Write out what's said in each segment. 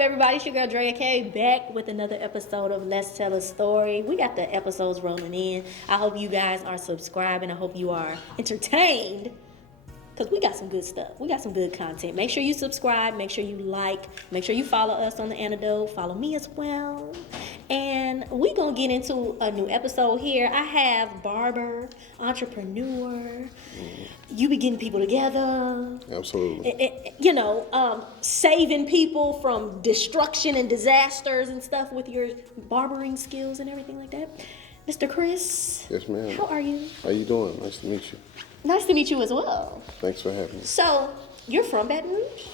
up, everybody? It's your girl Drea Kay back with another episode of Let's Tell a Story. We got the episodes rolling in. I hope you guys are subscribing. I hope you are entertained because we got some good stuff. We got some good content. Make sure you subscribe. Make sure you like. Make sure you follow us on the Antidote. Follow me as well. And we're going to get into a new episode here. I have barber, entrepreneur. You be getting people together. Absolutely. Saving people from destruction and disasters and stuff with your barbering skills and everything like that. Mr. Chris. Yes, ma'am. How are you? How you doing? Nice to meet you. Nice to meet you as well. Thanks for having me. So, you're from Baton Rouge?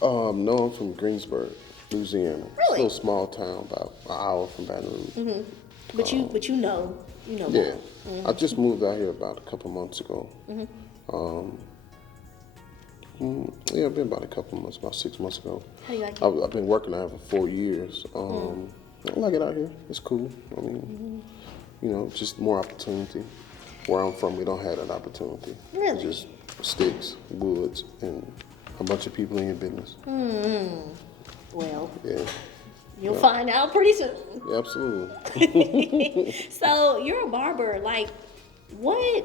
No, I'm from Greensburg, Louisiana. Really? It's a little small town, about an hour from Baton Rouge. Mm-hmm. But you know. Yeah. Mm-hmm. I just moved out here about a couple months ago. Mm-hmm. It's been about a couple months, about 6 months ago. How do you like it? I've been working out here for 4 years. I like it out here. It's cool. I mean, just more opportunity. Where I'm from, we don't have that opportunity. Really? It's just sticks, woods, and a bunch of people in your business. Mm-hmm. Well, yeah. You'll find out pretty soon. Yeah, absolutely. So you're a barber. Like, what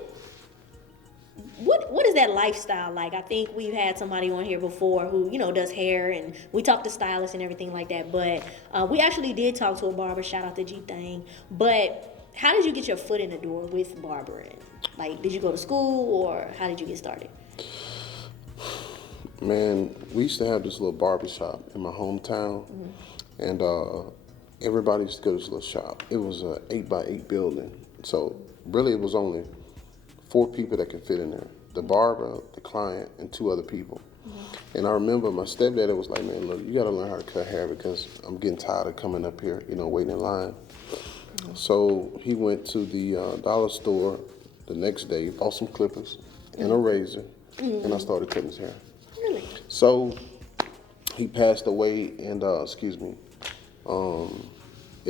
is that lifestyle like? I think we've had somebody on here before who, does hair, and we talked to stylists and everything like that. But we actually did talk to a barber. Shout out to G Thing. But how did you get your foot in the door with barbering? Like, did you go to school, or how did you get started? Man, we used to have this little barber shop in my hometown, and everybody used to go to this little shop. It was an 8x8 building, so really it was only 4 people that could fit in there: the barber, the client, and 2 other people. And I remember my stepdad was like, "Man, look, you got to learn how to cut hair because I'm getting tired of coming up here, waiting in line." So he went to the dollar store the next day, bought some clippers and a razor, and I started cutting his hair. Really? So he passed away, and it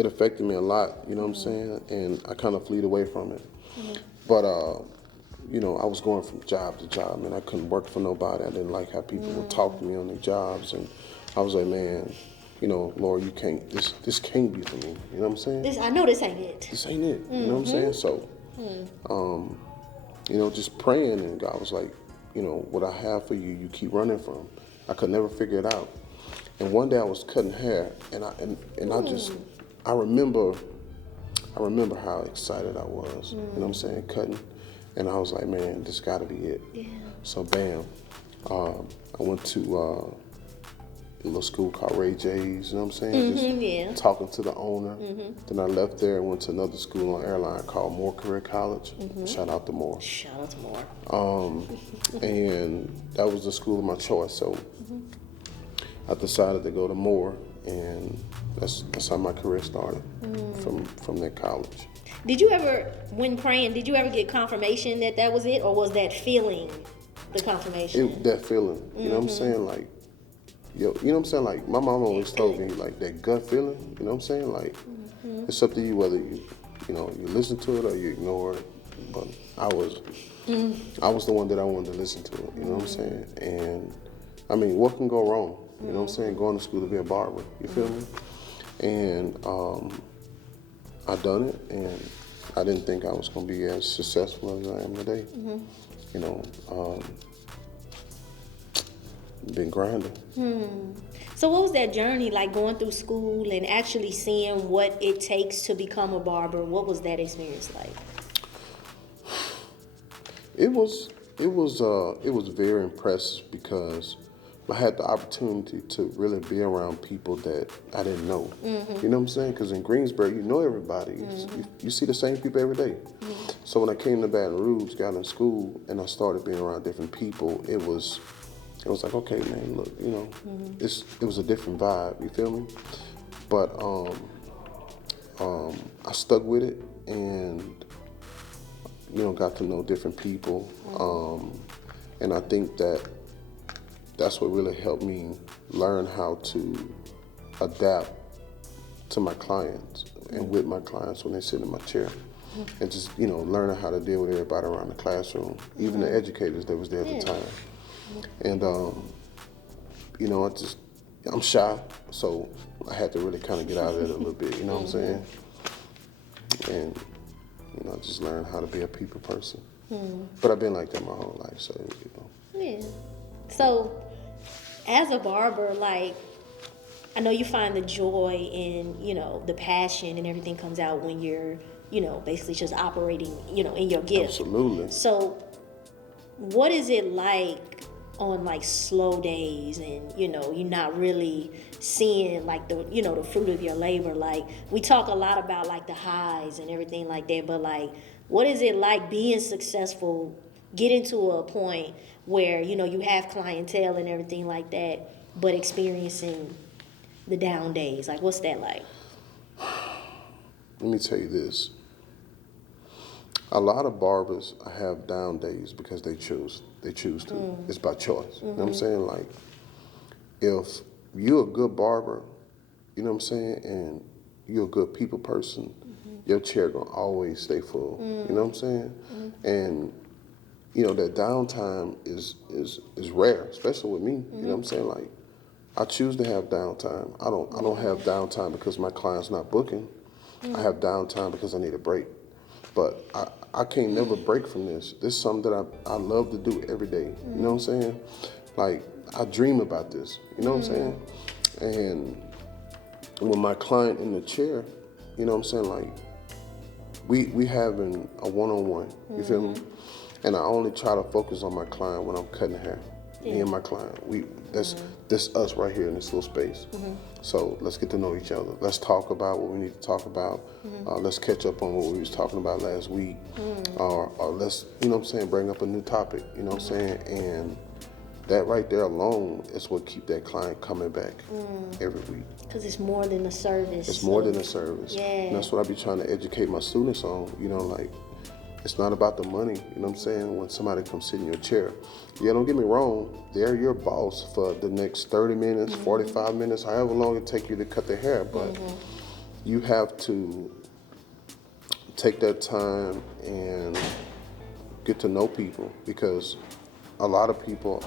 affected me a lot, you know what I'm saying? And I kind of fled away from it. But, I was going from job to job, and I couldn't work for nobody. I didn't like how people would talk to me on their jobs, and I was like, man, Lord, you can't, this can't be for me, you know what I'm saying? I know this ain't it. This ain't it, you know what I'm saying? So, just praying, and God was like, what I have for you, you keep running from. I could never figure it out. And one day I was cutting hair, and I remember how excited I was, you know what I'm saying, cutting. And I was like, man, this gotta be it. Yeah. So bam, I went to a little school called Ray J's, you know what I'm saying? Just talking to the owner. Then I left there and went to another school on airline called Moore Career College. Shout out to Moore. Shout out to Moore. And that was the school of my choice. So I decided to go to Moore, and that's how my career started from that college. Did you ever, when praying, get confirmation that was it, or was that feeling the confirmation? That feeling, you know what I'm saying? Like, you know what I'm saying? Like, my mom always told me, like, that gut feeling, you know what I'm saying? Like, it's up to you whether you listen to it or you ignore it. But I was the one that I wanted to listen to it, you know what I'm saying? And, I mean, what can go wrong? You know what I'm saying? Going to school to be a barber, you feel me? And I done it, and I didn't think I was going to be as successful as I am today. Been grinding. So what was that journey like, going through school and actually seeing what it takes to become a barber? What was that experience like? It was very impressive because I had the opportunity to really be around people that I didn't know. You know what I'm saying? Because in Greensburg, you know everybody. You see the same people every day. So when I came to Baton Rouge, got in school, and I started being around different people, it was like, okay, man, look, it was a different vibe, you feel me? But I stuck with it, and got to know different people, and I think that's what really helped me learn how to adapt to my clients and with my clients when they sit in my chair. And just, learning how to deal with everybody around the classroom, even the educators that was there at the time. And, I'm shy, so I had to really kind of get out of it a little bit, you know what I'm saying? And, you know, just learn how to be a people person. But I've been like that my whole life, so, you know. Yeah. So, as a barber, like, I know you find the joy in, you know, the passion and everything comes out when you're, you know, basically just operating, you know, in your gift. Absolutely. So, what is it like on like slow days and, you know, you're not really seeing like the, you know, the fruit of your labor? Like, we talk a lot about like the highs and everything like that, but like, what is it like being successful, getting to a point where, you know, you have clientele and everything like that, but experiencing the down days? Like, what's that like? Let me tell you this. A lot of barbers have down days because they choose to. It's by choice. You know what I'm saying? Like, if you're a good barber, you know what I'm saying, and you're a good people person, your chair gonna always stay full. You know what I'm saying? And you know that downtime is rare, especially with me. You know what I'm saying? Like, I choose to have downtime. I don't have downtime because my client's not booking. I have downtime because I need a break. But I can't never break from this. This is something that I love to do every day. You know what I'm saying? Like, I dream about this. You know what I'm saying? And with my client in the chair, you know what I'm saying? Like, we having a one-on-one. You feel me? And I only try to focus on my client when I'm cutting hair. Me and my client. That's us right here in this little space. So let's get to know each other. Let's talk about what we need to talk about. Let's catch up on what we was talking about last week. Or let's, you know what I'm saying, bring up a new topic, you know what I'm saying? And that right there alone is what keep that client coming back every week. Because it's more than a service. It's more than a service. Yeah. And that's what I be trying to educate my students on, you know, like, it's not about the money, you know what I'm saying, when somebody comes sit in your chair. Yeah, don't get me wrong, they're your boss for the next 30 minutes, 45 minutes, however long it take you to cut their hair, but you have to take that time and get to know people, because a lot of people,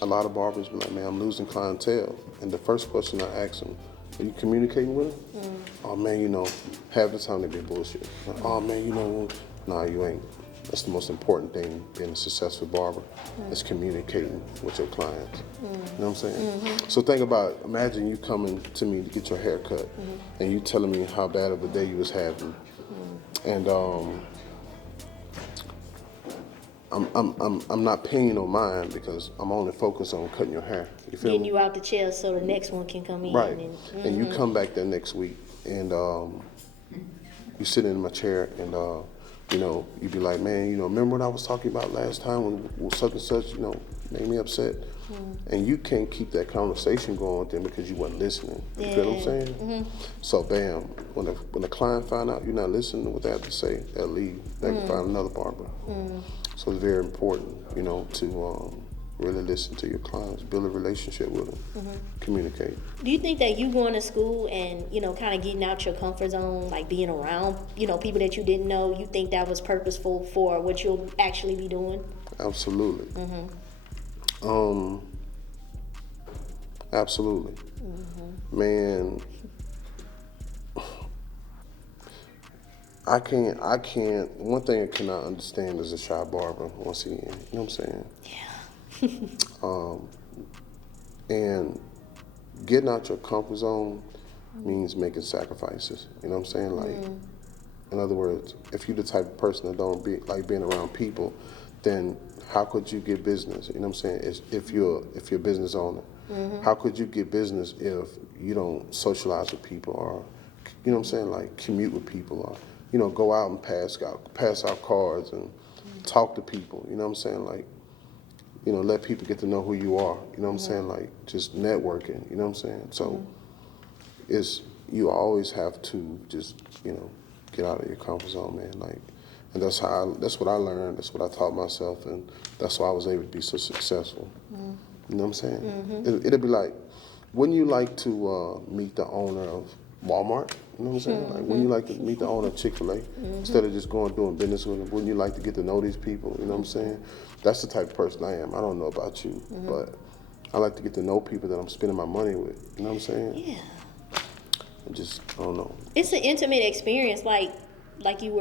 a lot of barbers be like, man, I'm losing clientele. And the first question I ask them, are you communicating with them? Oh man, you know, half the time they be bullshit. Oh man, you know, nah, you ain't. That's the most important thing being a successful barber, is communicating with your clients. You know what I'm saying? So think about, imagine you coming to me to get your hair cut, and you telling me how bad of a day you was having. And I'm not paying you no mind because I'm only focused on cutting your hair. You feel Getting me? you out the chair so the next one can come in. Right. And you come back there next week, and you sit in my chair, and you know, you be like, man, you know, remember what I was talking about last time when such and such, you know, made me upset? And you can't keep that conversation going with them because you wasn't listening. You feel what I'm saying? So bam, when the client find out you're not listening to what they have to say, they'll leave. They can find another barber. So it's very important, you know, to really listen to your clients, build a relationship with them, communicate. Do you think that you going to school and, you know, kind of getting out your comfort zone, like being around, you know, people that you didn't know, you think that was purposeful for what you'll actually be doing? Absolutely. Absolutely. Man, I can't, one thing I cannot understand is a shy barber, once again, you know what I'm saying? Yeah. And getting out your comfort zone means making sacrifices, you know what I'm saying? Like, in other words, if you're the type of person that don't like being around people, then how could you get business? You know what I'm saying? If you're a business owner, how could you get business if you don't socialize with people, or, you know what I'm saying, like commute with people, or, you know, go out and pass out cards and talk to people, you know what I'm saying? Like, you know, let people get to know who you are, you know what I'm saying? Like, just networking, you know what I'm saying? So you always have to just, you know, get out of your comfort zone, man. Like, and that's what I learned, that's what I taught myself, and that's why I was able to be so successful. You know what I'm saying? It'd be like, wouldn't you like to meet the owner of Walmart? You know what I'm saying? Like, wouldn't you like to meet the owner of Chick-fil-A? Instead of just going doing business with them, wouldn't you like to get to know these people? You know what I'm saying? That's the type of person I am. I don't know about you, but I like to get to know people that I'm spending my money with. You know what I'm saying? Yeah. I don't know. It's an intimate experience, like you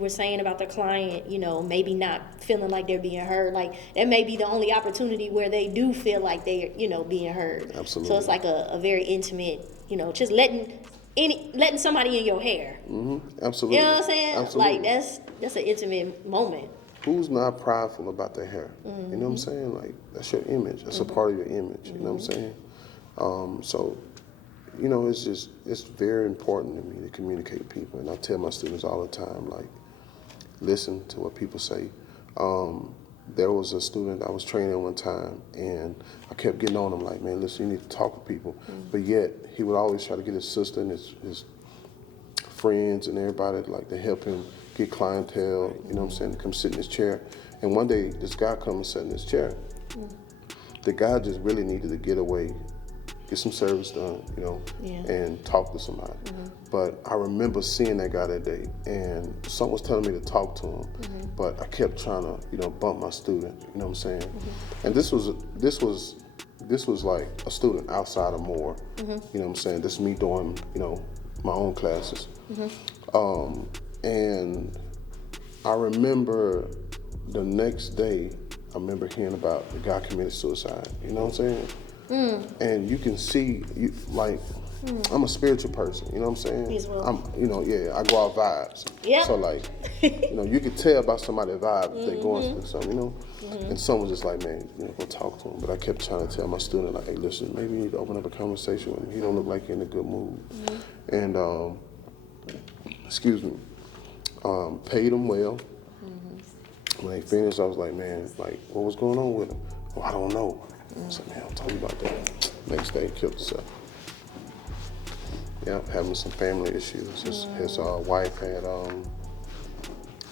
were saying about the client, maybe not feeling like they're being heard. Like that may be the only opportunity where they do feel like they're, being heard. Absolutely. So it's like a very intimate, just letting somebody in your hair. Absolutely. You know what I'm saying? Absolutely. Like that's an intimate moment. Who's not prideful about their hair? You know what I'm saying? Like, that's your image. That's a part of your image. You know what I'm saying? So, it's very important to me to communicate with people. And I tell my students all the time, like, listen to what people say. There was a student I was training one time, and I kept getting on him, like, man, listen, you need to talk to people. But yet, he would always try to get his sister and his friends and everybody, like, to help him get clientele, you know what I'm saying, to come sit in his chair. And one day, this guy come and sat in his chair. The guy just really needed to get away, get some service done, and talk to somebody. But I remember seeing that guy that day, and someone was telling me to talk to him, but I kept trying to, bump my student, you know what I'm saying? And this was like a student outside of Moore, you know what I'm saying? This is me doing, my own classes. And I remember the next day, I remember hearing about the guy committed suicide. You know what I'm saying? And you can see, I'm a spiritual person. You know what I'm saying? I'm, I go out vibes. Yeah. So like, you can tell by somebody's vibe if they're going through something. And someone was just like, man, go talk to him. But I kept trying to tell my student, like, hey, listen, maybe you need to open up a conversation with him. He don't look like you're in a good mood. And paid him well. When they finished, I was like, man, like, what was going on with him? Oh, I don't know. I said, man, I'll tell you about that. Next day, he killed himself. Yeah, having some family issues. His wife had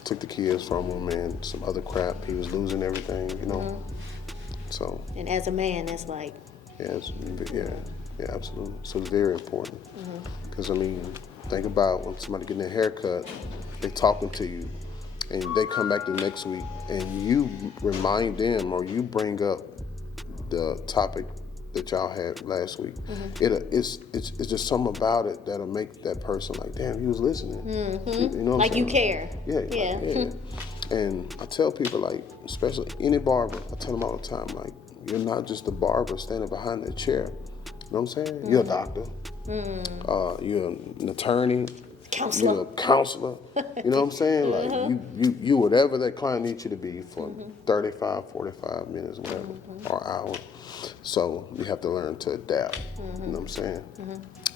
took the kids from him and some other crap. He was losing everything, So. And as a man, that's like. Yeah, absolutely. So it's very important. Because think about when somebody getting their hair cut, they talking to you, and they come back the next week, and you remind them or you bring up the topic that y'all had last week. It's just something about it that'll make that person like, damn, he was listening. You know what like I'm you saying? care. Yeah. And I tell people, like, especially any barber, I tell them all the time, like, you're not just a barber standing behind the chair. You know what I'm saying? You're a doctor. You're an attorney. Counselor. You're a counselor. You know what I'm saying? Like, you whatever that client needs you to be for 35, 45 minutes, whatever, or an hour. So you have to learn to adapt. You know what I'm saying?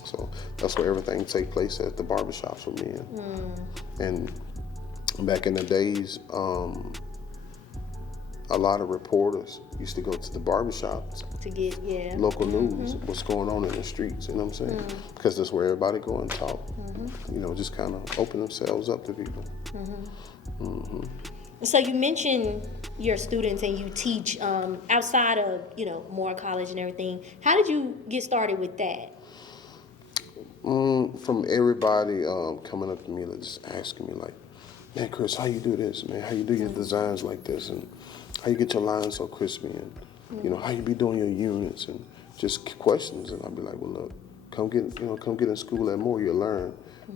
So that's where everything takes place at the barbershops for me. And back in the days, a lot of reporters used to go to the barbershops to get local news, what's going on in the streets, you know what I'm saying? Because that's where everybody go and talk, just kind of open themselves up to people. So you mentioned your students and you teach outside of, Moore College and everything. How did you get started with that? From everybody coming up to me, like, just asking me, like, man, Chris, how you do this, man? How you do your designs like this? And how you get your lines so crispy? And, how you be doing your units? And just questions. And I'll be like, well, look, come get in school at Moore, you'll learn.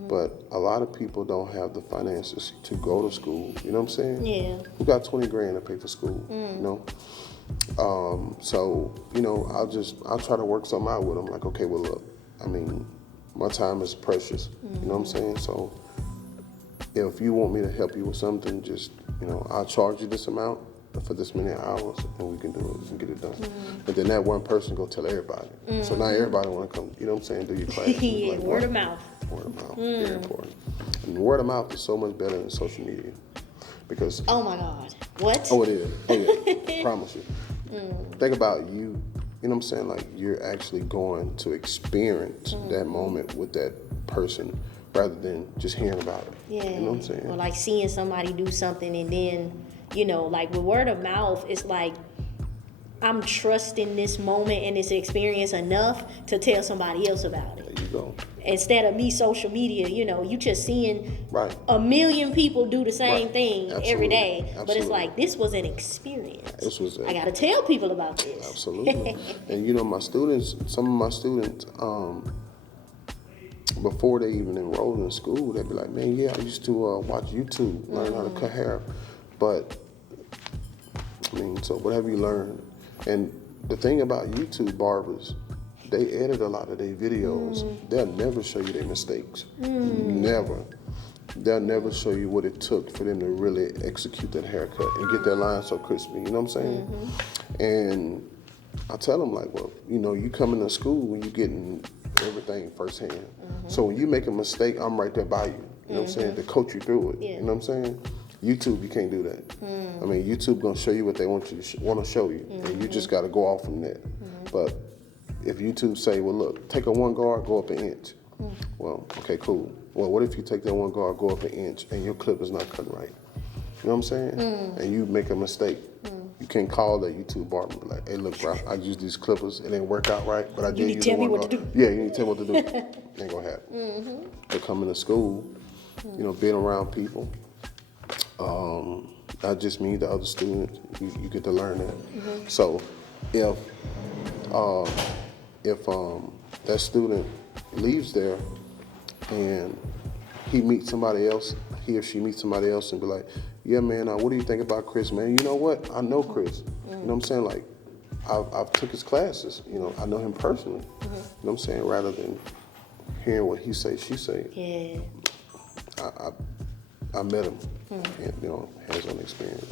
But a lot of people don't have the finances to go to school. You know what I'm saying? Yeah. Who got 20 grand to pay for school? So, I'll try to work something out with them. Like, okay, well, look, my time is precious. You know what I'm saying? So if you want me to help you with something, just, I'll charge you this amount for this many hours, and we can do it and get it done. And then that one person go tell everybody. So now everybody want to come, you know what I'm saying, do your class. Yeah, like, word of mouth. Word of mouth, very important. And word of mouth is so much better than social media. Because. Oh my God. What? Oh, it is. Oh, yeah. Promise you. Think about you know what I'm saying? Like, you're actually going to experience that moment with that person rather than just hearing about it. Yeah. You know what I'm saying? Or like seeing somebody do something and then, like with word of mouth, it's like I'm trusting this moment and this experience enough to tell somebody else about it. There you go. instead of me social media, you just seeing Right. a million people do the same Right. thing every Absolutely. day. But it's Absolutely. like, this was an experience. This was I gotta tell people about this. Absolutely. And my students, some of my students, before they even enrolled in school, they'd be like, man, yeah, I used to watch YouTube, learn how to cut hair. But, so what have you learned? And the thing about YouTube barbers, they edit a lot of their videos. They'll never show you their mistakes. Never. They'll never show you what it took for them to really execute that haircut and get that line so crispy. You know what I'm saying? And I tell them, like, well, you come into school when you're getting everything firsthand. So when you make a mistake, I'm right there by you. You know what I'm saying? To coach you through it. Yeah. You know what I'm saying? YouTube, you can't do that. YouTube gonna show you what they want to show you, and you just gotta go off from that. But if YouTube say, well, look, take a 1 guard, go up an inch. Well, okay, cool. Well, what if you take that 1 guard, go up an inch, and your clip is not cutting right? You know what I'm saying? And you make a mistake. You can't call that YouTube barber and be like, hey, look, bro, I use these clippers. It didn't work out right, but I did use the 1 guard. Yeah, you need to tell me what to do. Ain't gonna happen. But coming to school, being around people, not just me, the other students, you get to learn that. So if that student leaves there and he or she meets somebody else and be like, yeah, man, what do you think about Chris, man? You know what? I know Chris. You know what I'm saying? Like, I've took his classes. I know him personally. You know what I'm saying? Rather than hearing what he say, she say. Yeah. I met him, and hands-on experience.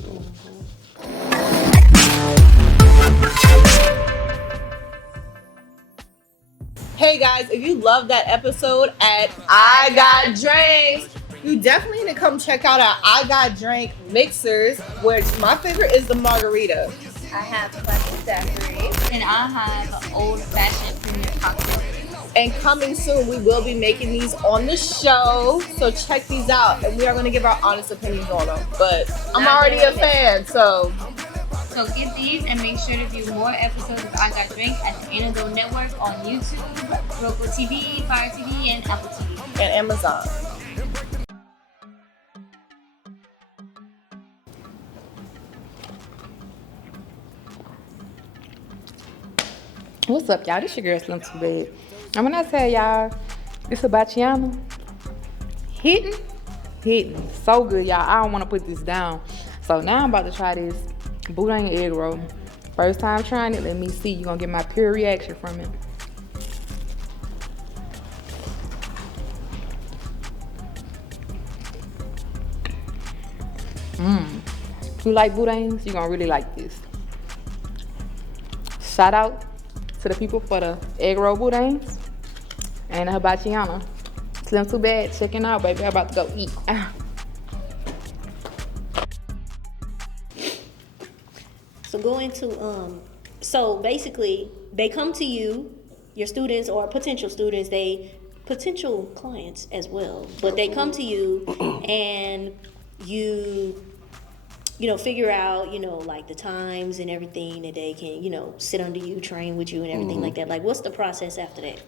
Hey guys, if you love that episode at I Got Drinks, you definitely need to come check out our I Got Drink mixers, which my favorite is the margarita. I have Lucky Starr, and I have Old Fashioned Premium Cocktail. And coming soon, we will be making these on the show, so check these out, and we are going to give our honest opinions on them. But I'm already a fan, so get these and make sure to view more episodes of I Got Drink at the Antidote Network on YouTube, Roku TV, Fire TV, and Apple TV. And Amazon. What's up, y'all? This your girl Slim Too Bad. And when I tell y'all this hibachiano, hitting, so good, y'all. I don't want to put this down. So now I'm about to try this boudin egg roll. First time trying it, let me see. You're gonna get my pure reaction from it. If you like boudins, you're gonna really like this. Shout out to the people for the egg roll boudins and the hibachiano. Slim Too Bad, checking out, baby. I'm about to go eat. So go into so basically they come to you, your students or potential students, potential clients as well, but they come to you and you figure out, like the times and everything that they can, sit under you, train with you and everything like that. Like, what's the process after that?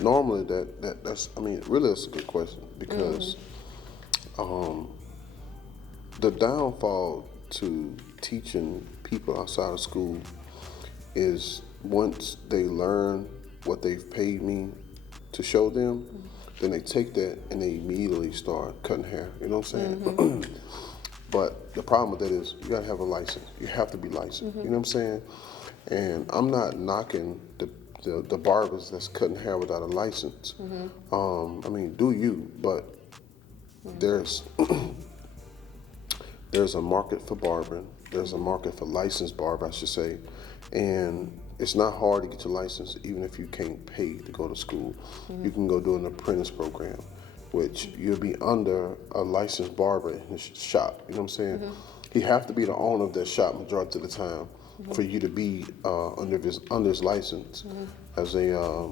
Normally that's really that's a good question because the downfall to teaching people outside of school is once they learn what they've paid me to show them, then they take that and they immediately start cutting hair. You know what I'm saying? But the problem with that is you gotta have a license. You have to be licensed. You know what I'm saying? And I'm not knocking the barbers that's cutting hair without a license. Do you? But there's there's a market for barbering. There's a market for licensed barber, I should say, and it's not hard to get your license even if you can't pay to go to school. You can go do an apprentice program, which you'll be under a licensed barber in his shop. You know what I'm saying? He have to be the owner of that shop majority of the time for you to be under his license as a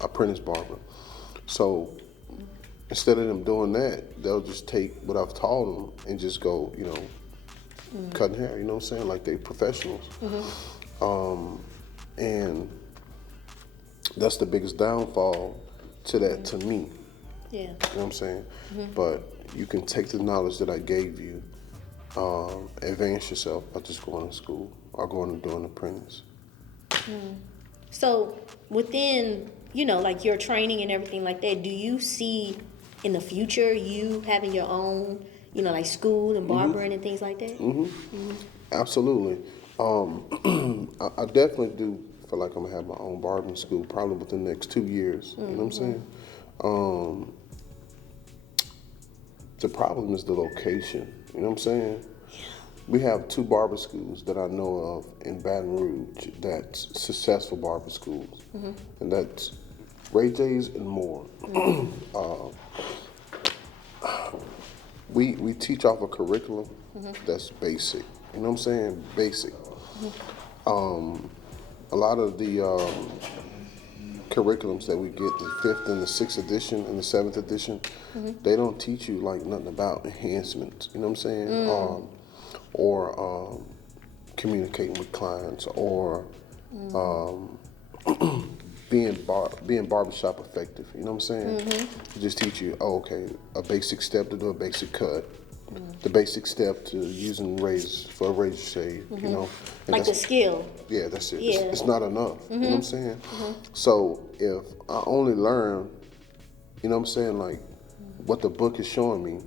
apprentice barber. So instead of them doing that, they'll just take what I've taught them and just go, cutting hair. You know what I'm saying? Like they professionals. And that's the biggest downfall to that to me. Yeah. You know what I'm saying? But you can take the knowledge that I gave you, advance yourself by just going to school or going and doing an apprentice. So within, you know, like your training and everything like that, do you see in the future you having your own, you know, like school and barbering and things like that? Absolutely. I definitely do feel like I'm gonna have my own barbering school probably within the next 2 years. You know what I'm saying? The problem is the location. You know what I'm saying? We have 2 barber schools that I know of in Baton Rouge that's successful barber schools, and that's Ray J's and more. We teach off a curriculum that's basic. You know what I'm saying? Basic. A lot of the curriculums that we get, the 5th and the 6th edition and the 7th edition, they don't teach you like nothing about enhancements. You know what I'm saying? Or communicating with clients, or being barbershop effective. You know what I'm saying? They just teach you, a basic step to do a basic cut, the basic step to using razors for a razor shave. You know, and Like the skill. yeah, that's it. Yeah. It's not enough. You know what I'm saying? So if I only learn, you know what I'm saying, like what the book is showing me,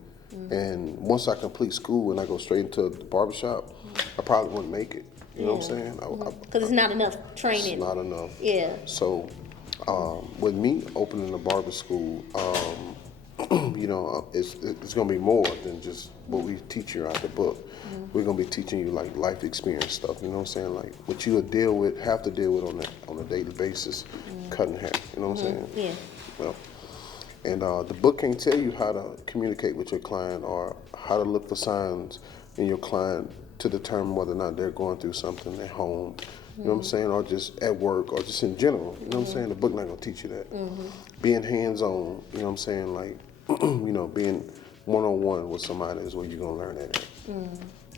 and once I complete school and I go straight into the barbershop, I probably wouldn't make it. You know what I'm saying? Because it's not enough training. It's not enough. Yeah. So with me opening a barber school, you know, it's going to be more than just what we teach you out the book. We're going to be teaching you like life experience stuff. You know what I'm saying? Like what you would have to deal with on a daily basis, cutting hair. You know what I'm saying? Yeah. Well, and the book can't tell you how to communicate with your client or how to look for signs in your client to determine whether or not they're going through something at home. You know what I'm saying? Or just at work, or just in general. You know what I'm saying? The book not gonna teach you that. Being hands-on, you know what I'm saying? Like, you know, being one-on-one with somebody is where you're gonna learn that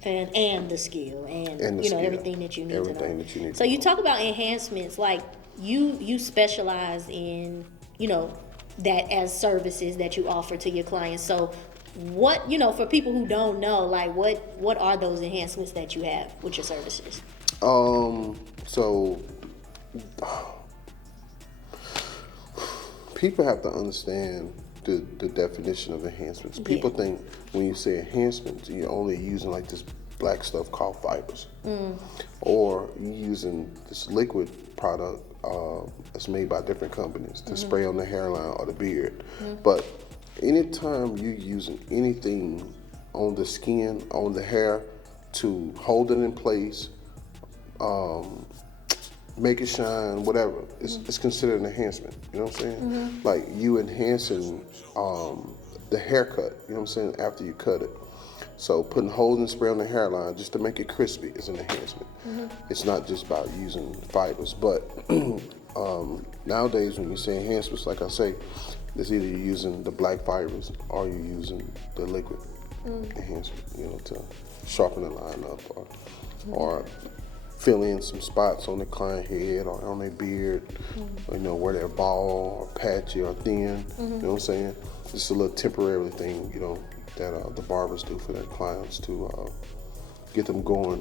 at. And the skill and the you know skill. everything that you need to know. Everything that you need So to you know. talk about enhancements, like you specialize in, you know, that as services that you offer to your clients. So what, you know, for people who don't know, like what are those enhancements that you have with your services? So people have to understand the definition of enhancements. People think when you say enhancements, you're only using like this black stuff called fibers, or you're using this liquid product that's made by different companies to spray on the hairline or the beard. But anytime you're using anything on the skin, on the hair, to hold it in place, make it shine, whatever, it's considered an enhancement. You know what I'm saying? Like you enhancing the haircut, you know what I'm saying, after you cut it. So putting holes in spray on the hairline just to make it crispy is an enhancement. It's not just about using fibers. But nowadays when you say enhancements, like I say, it's either you're using the black fibers or you're using the liquid enhancement, you know, to sharpen the line up or fill in some spots on the client head or on their beard, or, you know, where they're bald or patchy or thin. You know what I'm saying? Just a little temporary thing, you know, that the barbers do for their clients to get them going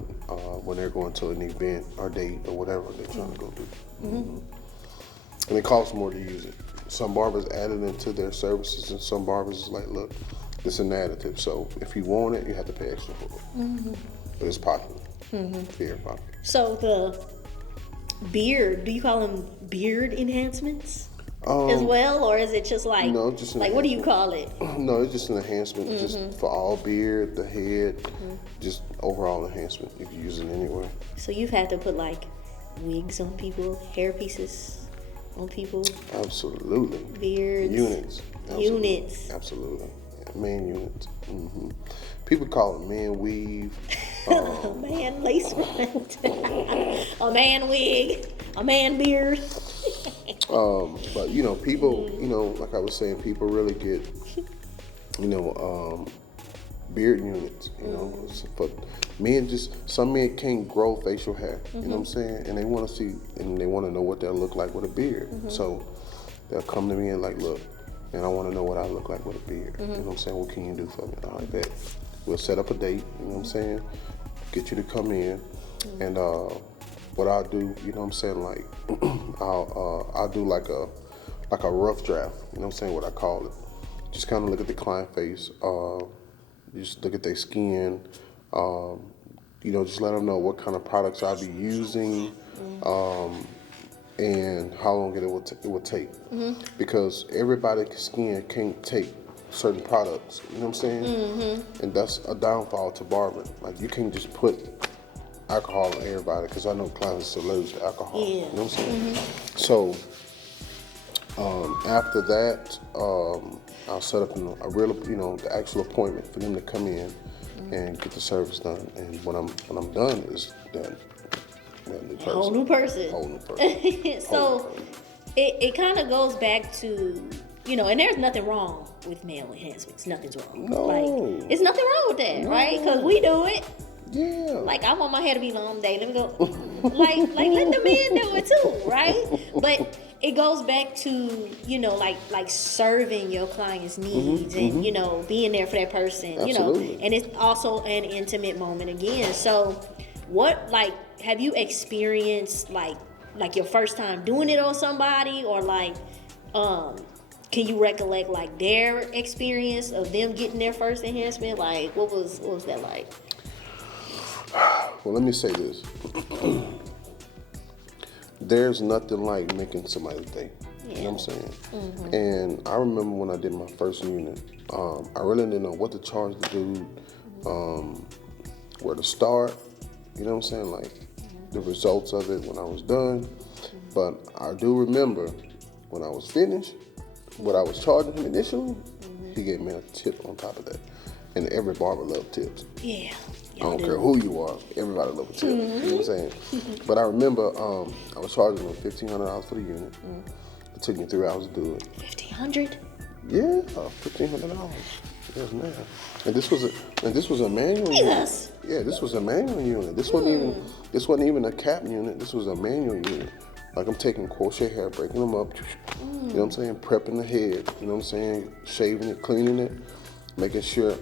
when they're going to an event or date or whatever they're trying to go do. And it costs more to use it. Some barbers add it into their services, and some barbers is like, look, it's an additive, so if you want it, you have to pay extra for it. But it's popular. Very popular. So the beard, do you call them beard enhancements as well, or is it just like, no, just an like what do you call it? No, it's just an enhancement, just for all beard, the head, just overall enhancement. You can use it anywhere. So you've had to put like wigs on people, hair pieces on people, Absolutely. beards, Units. Absolutely. units. Absolutely. Man units. People call it man weave. A man lace front, a man wig, a man beard. But you know, people, you know, like I was saying, people really get, you know, beard units, you know. For men, some men can't grow facial hair, you know what I'm saying? And they want to see, and they want to know what they'll look like with a beard. So they'll come to me and like, look, and I want to know what I look like with a beard. You know what I'm saying? What can you do for me? And I'm like that. We'll set up a date, you know what I'm saying? Get you to come in, and what I'll do, you know what I'm saying? Like, I'll do like a rough draft, you know what I'm saying? What I call it. Just kind of look at the client face, just look at their skin, you know, just let them know what kind of products I'll be using, and how long it would take. Because everybody's skin can't take certain products, you know what I'm saying? And that's a downfall to barbering. Like, you can't just put alcohol on everybody, because I know clients are allergic to alcohol, you know what I'm saying? So, after that, I'll set up a real, you know, the actual appointment for them to come in and get the service done. And when I'm done, it's done. Whole new person. So it kind of goes back to, you know, and there's nothing wrong with male enhancements. Nothing's wrong. No. Like, it's nothing wrong with that, right? Because we do it. Yeah. Like, I want my hair to be long day. Let me go. like let the men do it too, right? But it goes back to, you know, like serving your client's needs and, you know, being there for that person, Absolutely. you know, and it's also an intimate moment again. So what, like, have you experienced like your first time doing it on somebody, or like, can you recollect like their experience of them getting their first enhancement? Like, what was that like? Well, let me say this. There's nothing like making somebody think. You know what I'm saying? And I remember when I did my first unit, I really didn't know what to charge the dude, where to start. You know what I'm saying? Like, the results of it when I was done. But I do remember when I was finished, what I was charging him initially, he gave me a tip on top of that. And every barber loves tips. Yeah. I don't care who you are, everybody loves a tip. You know what I'm saying? But I remember I was charging him $1,500 for the unit. It took me 3 hours to do it. $1,500? Yeah, $1,500. Yes, man. And this was a manual unit. Yeah, this was a manual unit. This wasn't even a cap unit. This was a manual unit. Like, I'm taking crochet hair, breaking them up. You know what I'm saying? Prepping the head. You know what I'm saying? Shaving it, cleaning it, making sure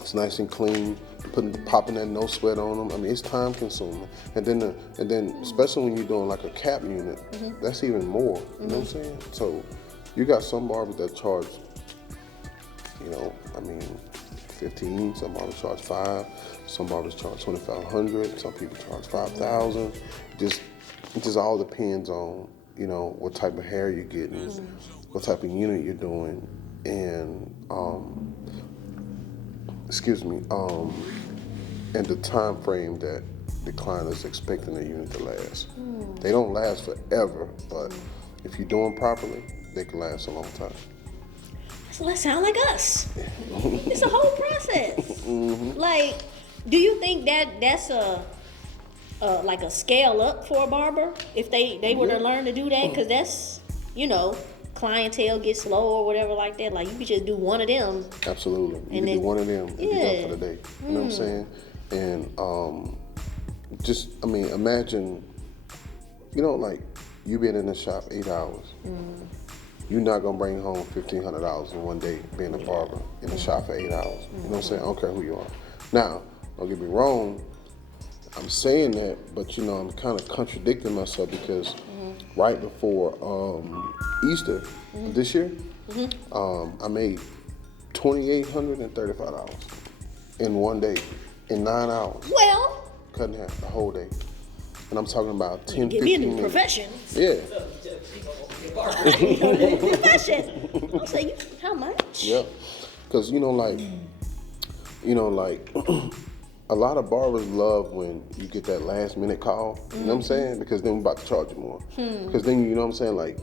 it's nice and clean. Popping that no sweat on them. I mean, it's time consuming. And then especially when you're doing like a cap unit, that's even more. You know what I'm saying? So you got some barbers that charge, you know, I mean, 15. Some barbers charge 5. Some barbers charge 2,500. Some people charge 5,000. It just all depends on, you know, what type of hair you're getting, what type of unit you're doing, and and the time frame that the client is expecting the unit to last. They don't last forever, but if you're doing properly, they can last a long time. So that sounds like us. It's a whole process. Like, do you think that's like a scale up for a barber if they were to learn to do that? Because that's, you know, clientele gets slow or whatever like that. Like, you could just do one of them. Absolutely. You can do one of them and be done for the day. You know what I'm saying? And imagine, you know, like, you been in the shop 8 hours. You're not gonna bring home $1,500 in one day being a barber in the shop for 8 hours. You know what I'm saying? I don't care who you are. Now, don't get me wrong, I'm saying that, but you know, I'm kind of contradicting myself because right before Easter this year, I made $2,835 in one day, in 9 hours. Well, Cut in half the whole day. And I'm talking about 10, give 15 me a new minutes. profession. Yeah. Profession. I'll say, how much? Yeah. Because, you know, like, a lot of barbers love when you get that last minute call. You know what I'm saying? Because then we're about to charge you more. Because then, you know what I'm saying, like,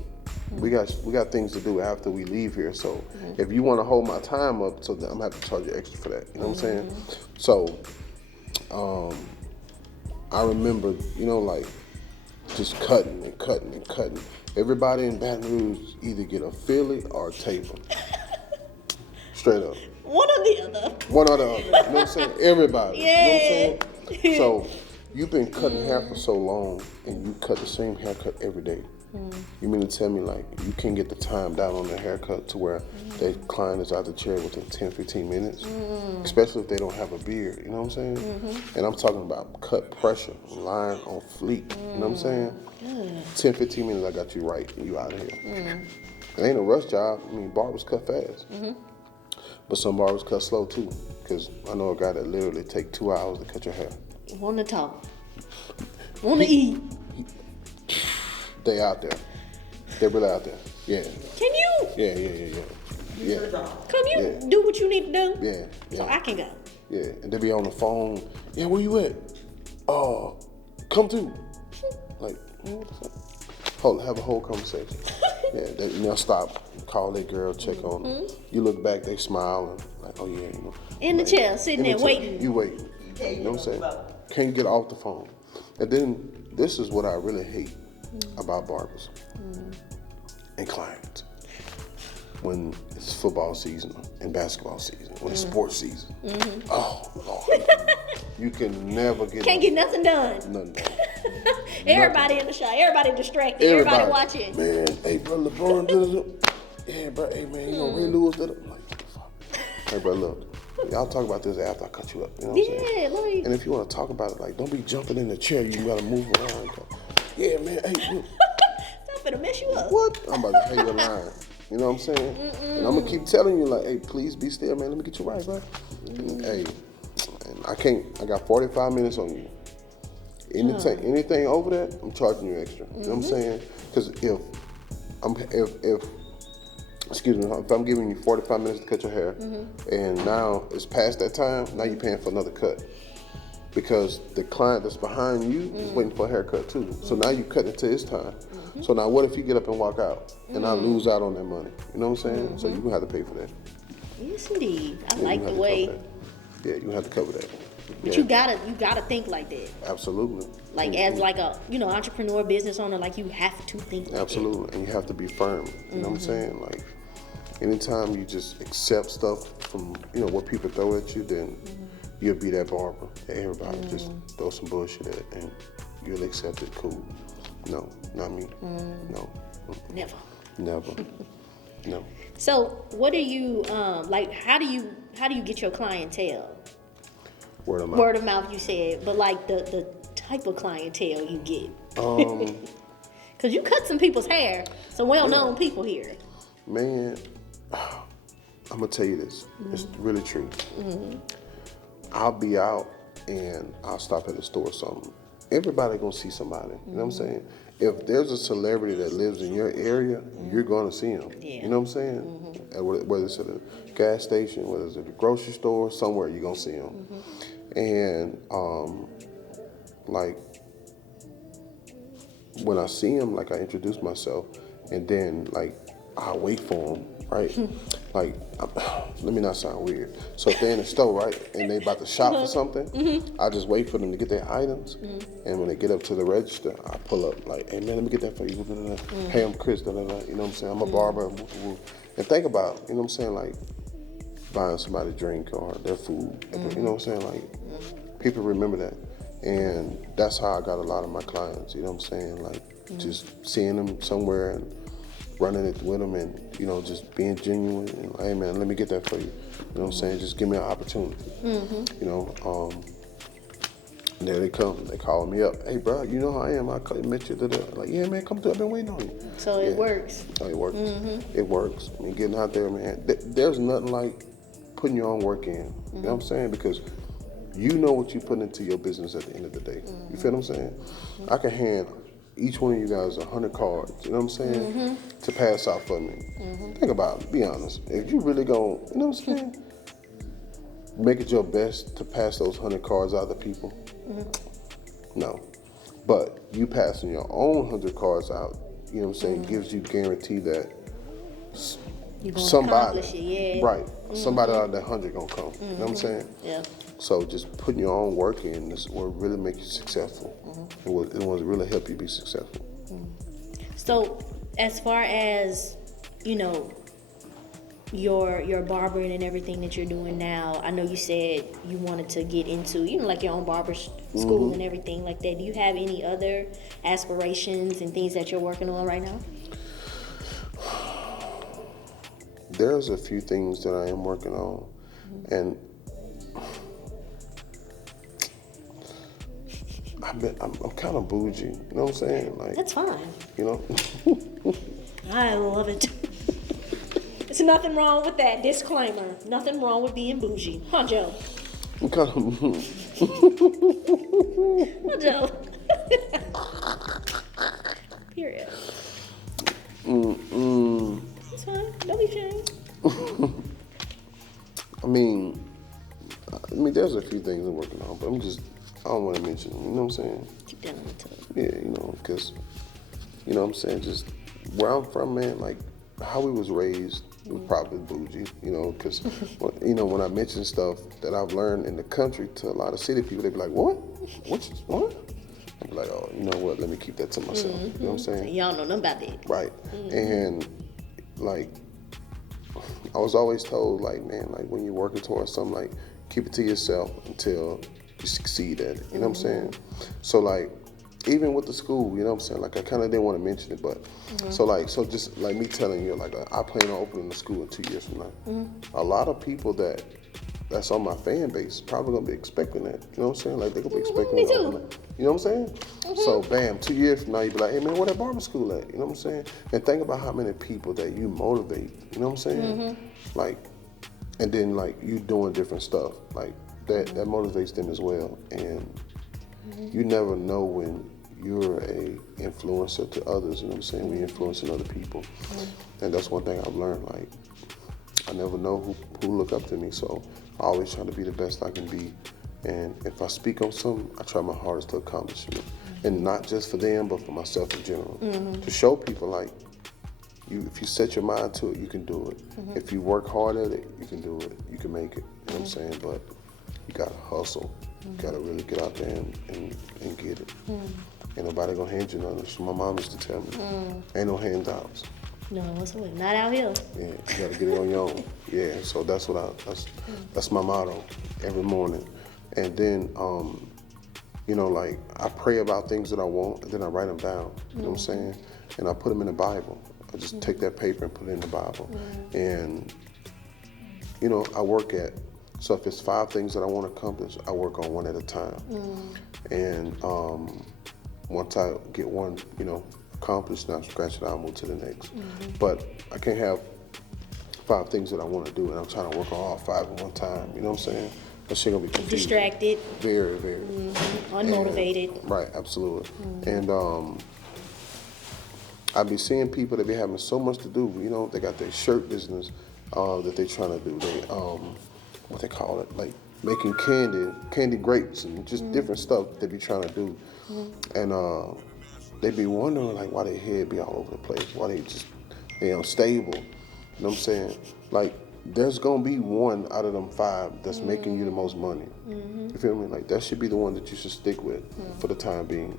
we got things to do after we leave here. So if you want to hold my time up, so then I'm gonna have to charge you extra for that. You know what I'm saying? So I remember, you know, like, just cutting and cutting and cutting. Everybody in Baton Rouge either get a Philly or a taper. Straight up. One or the other. One or the other. You know what I'm saying? Everybody. Yeah. You know what I'm saying? So you've been cutting hair for so long and you cut the same haircut every day. You mean to tell me like you can't get the time down on the haircut to where the client is out the chair within 10, 15 minutes? Especially if they don't have a beard, you know what I'm saying? And I'm talking about cut pressure, line on fleek, you know what I'm saying? 10, 15 minutes I got you right and you out of here. It ain't a rush job. I mean, barbers cut fast. But some barbers cut slow too. Because I know a guy that literally take 2 hours to cut your hair. Want to talk. Want to eat. They out there. They really out there. Yeah. Can you? Yeah. Can you do what you need to do? Yeah. So I can go. Yeah. And they be on the phone. Yeah, where you at? Come through. Like, what the fuck? Have a whole conversation. They'll stop, call that girl, check on them. You look back, they smile and like, oh yeah, you know. In the chair, sitting there waiting. You waiting. You know what I'm saying? Can't get off the phone. And then this is what I really hate about barbers and clients. When it's football season and basketball season, when it's sports season. Oh Lord. You can never get Can't get nothing done. Nothing done. Everybody in the shot, everybody distracted, everybody watching. Man, hey bro, LeBron yeah, bro, hey man, you know Ray Lewis did it. I'm like, what the fuck? Hey bro, look, y'all talk about this after I cut you up. You know what I'm saying? Like. And if you want to talk about it, like, don't be jumping in the chair. You gotta move around. Yeah, man, hey, look. I'm finna mess you up. What? I'm about to hang your line. You know what I'm saying? And I'm gonna keep telling you, like, hey, please be still, man. Let me get you right, bro. And, hey, and I got 45 minutes on you. Anything over that, I'm charging you extra. You know what I'm saying? Because if I'm giving you 45 minutes to cut your hair, and now it's past that time, now you're paying for another cut. Because the client that's behind you is waiting for a haircut too. So now you cut it to his time. So now what if you get up and walk out and I lose out on that money? You know what I'm saying? So you're gonna have to pay for that. Yes, indeed. I like the way. Yeah, you have to cover that. But you gotta think like that. Absolutely. Like as like a entrepreneur, business owner, like you have to think like Absolutely. that. And you have to be firm. You know what I'm saying? Like anytime you just accept stuff from what people throw at you, then you'll be that barber. Everybody just throw some bullshit at it and you'll accept it. Cool. No, not me. No. Never. Never. No. So what do you like? How do you get your clientele? Word of mouth. Word of mouth, you said, but like the type of clientele you get. Cause you cut some people's hair, some well-known people here. Man, I'm gonna tell you this. It's really true. I'll be out and I'll stop at a store or something. Everybody gonna see somebody. You know what I'm saying? If there's a celebrity that lives in your area, you're gonna see them. Yeah. You know what I'm saying? And whether it's at a gas station, whether it's at a grocery store, somewhere you're gonna see them. And like when I see them, like I introduce myself, and then like I wait for them, right? Like, let me not sound weird. So if they're in the store, right, and they about to shop for something, I just wait for them to get their items, and when they get up to the register, I pull up like, hey man, let me get that for you. Hey, I'm Chris. You know what I'm saying? I'm a barber. And think about, you know what I'm saying, like buying somebody a drink or their food. You know what I'm saying? Like people remember that, and that's how I got a lot of my clients. You know what I'm saying? Like just seeing them somewhere and running it with them, and just being genuine and hey man, let me get that for you. You know what I'm saying? Just give me an opportunity. And there they come. They calling me up. Hey bro, you know how I am. I met you. Like yeah man, come through. I've been waiting on you. So it works. Oh, it works. It works. I mean, getting out there, man. There's nothing like putting your own work in. You know what I'm saying? Because you know what you're putting into your business at the end of the day. You feel what I'm saying? I can hand each one of you guys 100 cards, you know what I'm saying, to pass out for me. Think about it, be honest. If you really go, you know what I'm saying, make it your best to pass those 100 cards out to people. No. But you passing your own 100 cards out, you know what I'm saying, gives you guarantee that somebody, right, somebody out of that 100 gonna come. You know what I'm saying? Yeah. So just putting your own work in is what really make you successful. It will really help you be successful. So as far as, your barbering and everything that you're doing now, I know you said you wanted to get into, like your own barber school and everything like that. Do you have any other aspirations and things that you're working on right now? There's a few things that I am working on, and I'm kind of bougie. You know what I'm saying? Like, That's fine. you know. I love it. There's nothing wrong with that. Disclaimer. Nothing wrong with being bougie. Huh, Joe? I'm kind of. Huh, Joe? Period. It's fine. Don't be ashamed. I mean, there's a few things I'm working on, but I don't want to mention them, you know what I'm saying? Keep that on the tub. Yeah, because, you know what I'm saying, just where I'm from, man, like, how we was raised was probably bougie, because, when I mention stuff that I've learned in the country to a lot of city people, they be like, what? What? I'm like, oh, you know what, let me keep that to myself, you know what I'm saying? Y'all know nothing about that. Right, and, like, I was always told, like, man, like, when you're working towards something, like, keep it to yourself until you succeed at it, you know what I'm saying? So, like, even with the school, you know what I'm saying? Like, I kind of didn't want to mention it, but, so just like me telling you, like, I plan on opening the school in 2 years from now. A lot of people that's on my fan base probably going to be expecting that, you know what I'm saying? Like, they're going to be expecting Me me to too. open it. You know what I'm saying? So, bam, 2 years from now, you be like, hey, man, where that barber school at? You know what I'm saying? And think about how many people that you motivate, you know what I'm saying? Like, and then, like, you doing different stuff. Like, that motivates them as well. And you never know when you're a influencer to others, you know what I'm saying? When you're influencing other people. And that's one thing I've learned. Like, I never know who look up to me, so I always try to be the best I can be. And if I speak on something, I try my hardest to accomplish it. And not just for them, but for myself in general. To show people, like, if you set your mind to it, you can do it. If you work hard at it, you can do it. You can make it, you know what I'm saying? But you gotta hustle. You gotta really get out there and get it. Ain't nobody gonna hand you nothing. So my mom used to tell me, ain't no handouts. No, what's the way? Not out here. Yeah, you gotta get it on your own. Yeah, so that's that's my motto every morning. And then, like, I pray about things that I want, and then I write them down. You know what I'm saying? And I put them in the Bible. I just take that paper and put it in the Bible. And, I work at, so if it's 5 things that I want to accomplish, I work on one at a time. And once I get one, accomplished, now scratch it out, I'll move to the next. But I can't have 5 things that I want to do, and I'm trying to work on all 5 at one time. You know what I'm saying? That shit gonna be confusing. Distracted. Very, very. Unmotivated. And, right, absolutely. And I be seeing people that be having so much to do. They got their shirt business that they trying to do. They what they call it, like making candy grapes and just different stuff they be trying to do. And they be wondering, like, why their head be all over the place, why they unstable. You know what I'm saying? Like, there's gonna be one out of them 5 that's making you the most money. You feel me? Like, that should be the one that you should stick with for the time being.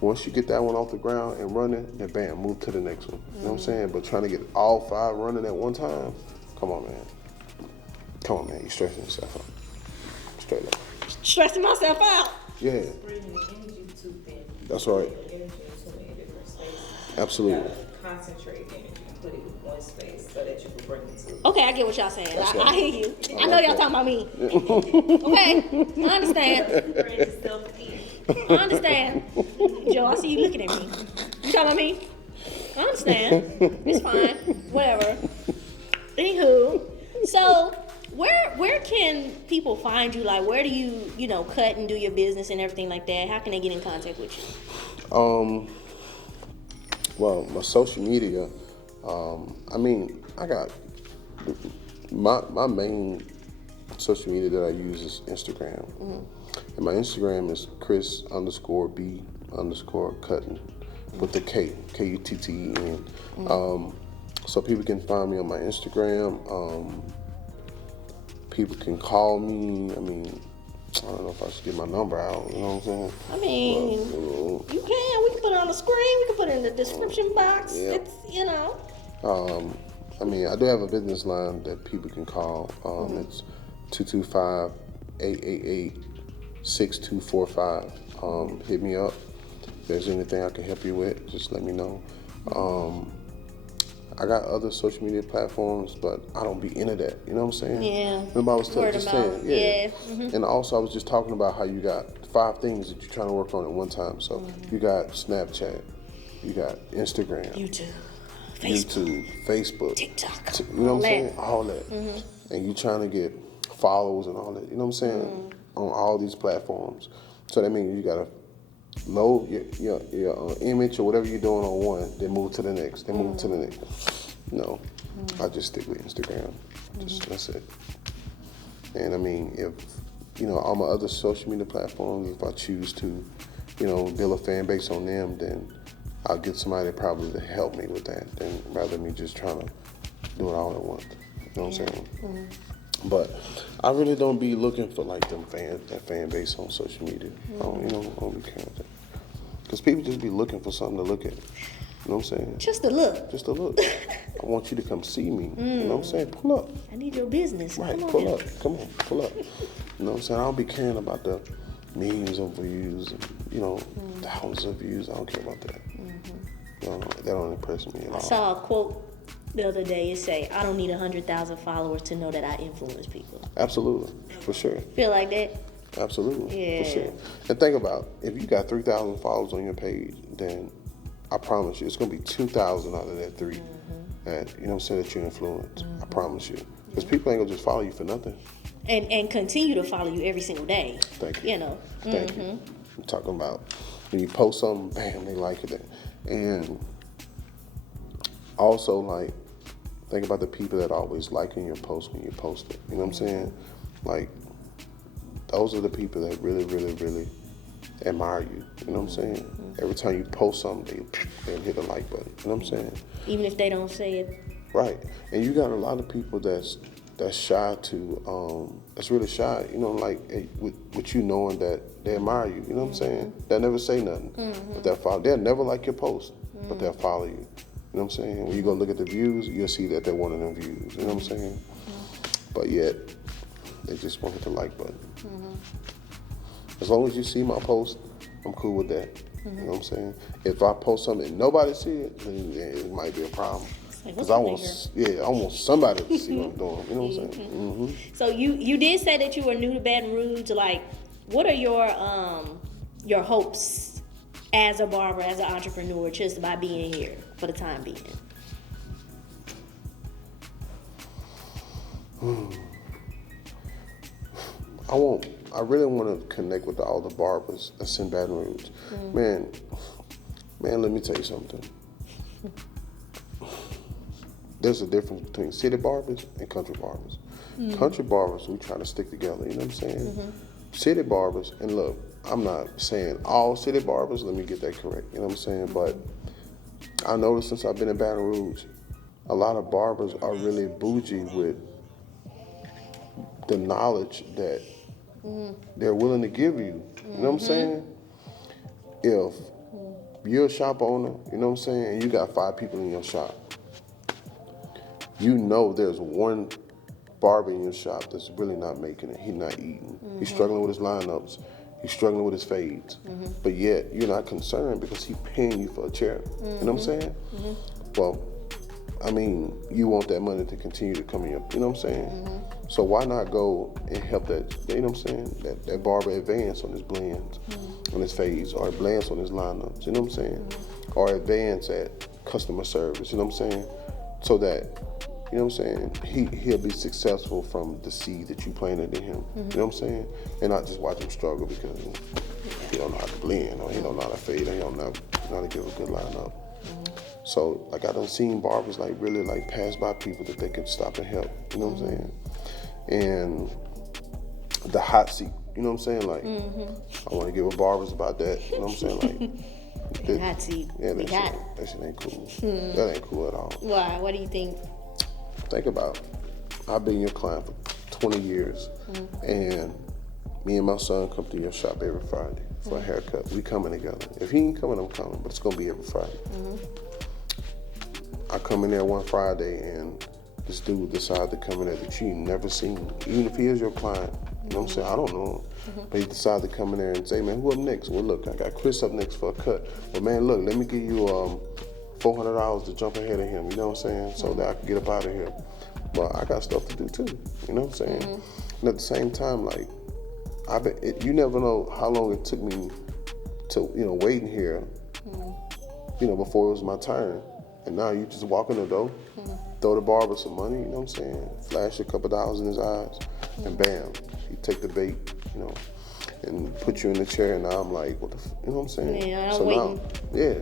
Once you get that one off the ground and running, then bam, move to the next one. You know what I'm saying? But trying to get all 5 running at one time, come on, man. Come on, man. You stressing yourself out. Straight up. Stressing myself out. Yeah. That's right. Absolutely. Concentrate energy and put it in one space so that you can bring it to. Okay, I get what y'all saying. That's right. I hear you. I know y'all talking about me. Okay, I understand. I understand. Joe, I see you looking at me. You talking about me? I understand. It's fine. Whatever. Anywho, so where can people find you? Like, where do you cut and do your business and everything like that? How can they get in contact with you? Well, my social media, I got my main social media that I use is Instagram. And my Instagram is Chris_B_Cutton with the K, Kutten. So people can find me on my Instagram. People can call me. I don't know if I should get my number out, you know what I'm saying? You can. We can put it on the screen. We can put it in the description box. Yeah. It's, I mean, I do have a business line that people can call. It's 225-888-6245. Hit me up. If there's anything I can help you with, just let me know. I got other social media platforms, but I don't be into that. You know what I'm saying? Yeah. Remember I was Word just of mouth. saying, yeah. Yeah. And also I was just talking about how you got 5 things that you're trying to work on at one time. So you got Snapchat, you got Instagram, Facebook, TikTok. you know what I'm All saying? that. All that. And you trying to get follows and all that. You know what I'm saying? On all these platforms. So that means you gotta load your image or whatever you're doing on one, then move to the next, then move to the next. No, I just stick with Instagram. That's it. And I mean, if all my other social media platforms, if I choose to, build a fan base on them, then I'll get somebody probably to help me with that, than rather than me just trying to do it all at once. You know what I'm saying? But I really don't be looking for like that fan base on social media. I don't be caring with that. Because people just be looking for something to look at. You know what I'm saying? Just a look. Just a look. I want you to come see me. You know what I'm saying? Pull up. I need your business. Right, Come on pull now. up. Come on, pull up. You know what I'm saying? I don't be caring about the millions of views and, thousands of views. I don't care about that. That don't impress me at all. I saw a quote the other day. It say, "I don't need 100,000 followers to know that I influence people." Absolutely, for sure. Feel like that? Absolutely, Yeah. for sure. And think about, if you got 3,000 followers on your page, then I promise you, it's gonna be 2,000 out of that 3 that that you influence. I promise you, because people ain't gonna just follow you for nothing. And continue to follow you every single day. Thank you. Thank you. Mm-hmm. I'm talking about when you post something, bam, they like it, and also like think about the people that always liking your post when you post it. You know what I'm saying? Like, those are the people that really, really, really admire you. You know what I'm saying? Every time you post something, they'll hit the like button. You know what I'm saying? Even if they don't say it. Right. And you got a lot of people that's shy to, that's really shy, like with you knowing that they admire you. You know what I'm saying? They'll never say nothing, but they'll never like your post, but they'll follow you. You know what I'm saying? When you go look at the views, you'll see that they're one of them views. You know what I'm saying? But yet, they just won't hit the like button. As long as you see my post, I'm cool with that. You know what I'm saying? If I post something and nobody see it, then it might be a problem. Because I want somebody to see what I'm doing. You know what I'm saying? So you did say that you were new to Baton Rouge. Like, what are your hopes as a barber, as an entrepreneur, just by being here for the time being? I really want to connect with all the barbers that's in Baton Rouge. Man, let me tell you something. There's a difference between city barbers and country barbers. Country barbers, we try to stick together, you know what I'm saying? City barbers, and look, I'm not saying all city barbers, let me get that correct, you know what I'm saying? But I noticed since I've been in Baton Rouge, a lot of barbers are really bougie with the knowledge that they're willing to give you. You know what I'm saying? If you're a shop owner, you know what I'm saying, and you got 5 people in your shop, there's one barber in your shop that's really not making it. He's not eating. He's struggling with his lineups. He's struggling with his fades. But yet, you're not concerned because he's paying you for a chair. You know what I'm saying? Well, I mean, you want that money to continue to come in your, you know what I'm saying? So why not go and help that, you know what I'm saying? That barber advance on his blends, on his fades, or advance on his lineups, you know what I'm saying? Or advance at customer service, you know what I'm saying? So that, you know what I'm saying, he'll be successful from the seed that you planted in him, you know what I'm saying? And not just watch him struggle because he don't know how to blend, or he don't know how to fade, or he don't know how to give a good lineup. So, like, I done seen barbers, like, really, like, pass by people that they can stop and help, you know what I'm saying? And the hot seat, you know what I'm saying? Like, I want to give a barbers about that, you know what I'm saying? Like, Hot seat. yeah, We got it. that shit ain't cool. That ain't cool at all. Why? What do you think? Think about it. I've been your client for 20 years, and me and my son come to your shop every Friday for a haircut. We coming together. If he ain't coming, I'm coming, but it's gonna be every Friday. I come in there one Friday and this dude decided to come in there that you never seen, even if he is your client. You know what I'm saying? I don't know him. But he decided to come in there and say, man, who up next? Well, look, I got Chris up next for a cut. But man, look, let me give you $400 to jump ahead of him, you know what I'm saying? So that I can get up out of here. But I got stuff to do too, you know what I'm saying? And at the same time, like, you never know how long it took me to, waiting here, before it was my turn. And now you just walk in the door, throw the barber some money, you know what I'm saying? Flash a couple dollars in his eyes, and bam, he take the bait, and put you in the chair. And now I'm like, what the, you know what I'm saying? Yeah, so waiting. Now, yeah.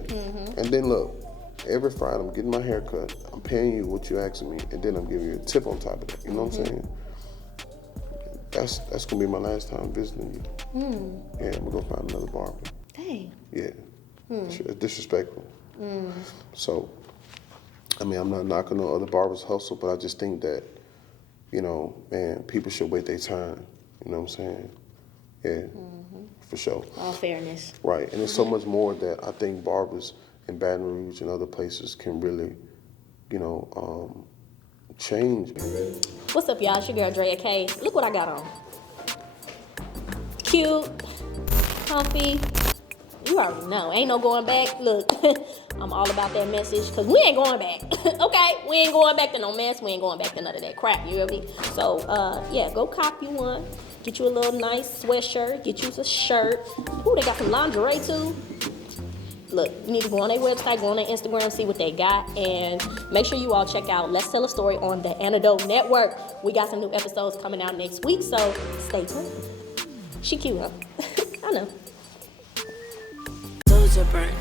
And then look, every Friday I'm getting my hair cut. I'm paying you what you asking me, and then I'm giving you a tip on top of that. You know what I'm saying? That's gonna be my last time visiting you. Yeah, I'm gonna go find another barber. Dang. Yeah, it's disrespectful. So, I mean, I'm not knocking on other barbers' hustle, but I just think that, man, people should wait their turn. You know what I'm saying? Yeah, for sure. All fairness. Right, and there's so much more that I think barbers in Baton Rouge and other places can really, change. What's up, y'all? It's your girl, Drea Kay. Look what I got on. Cute, comfy. You already know. Ain't no going back. Look, I'm all about that message because we ain't going back. Okay? We ain't going back to no mess. We ain't going back to none of that crap. You hear me? So, yeah, go cop you one. Get you a little nice sweatshirt. Get you a shirt. Ooh, they got some lingerie too. Look, you need to go on their website, go on their Instagram, see what they got, and make sure you all check out Let's Tell a Story on the Antidote Network. We got some new episodes coming out next week, so stay tuned. She cute, huh? I know. Those are burnt.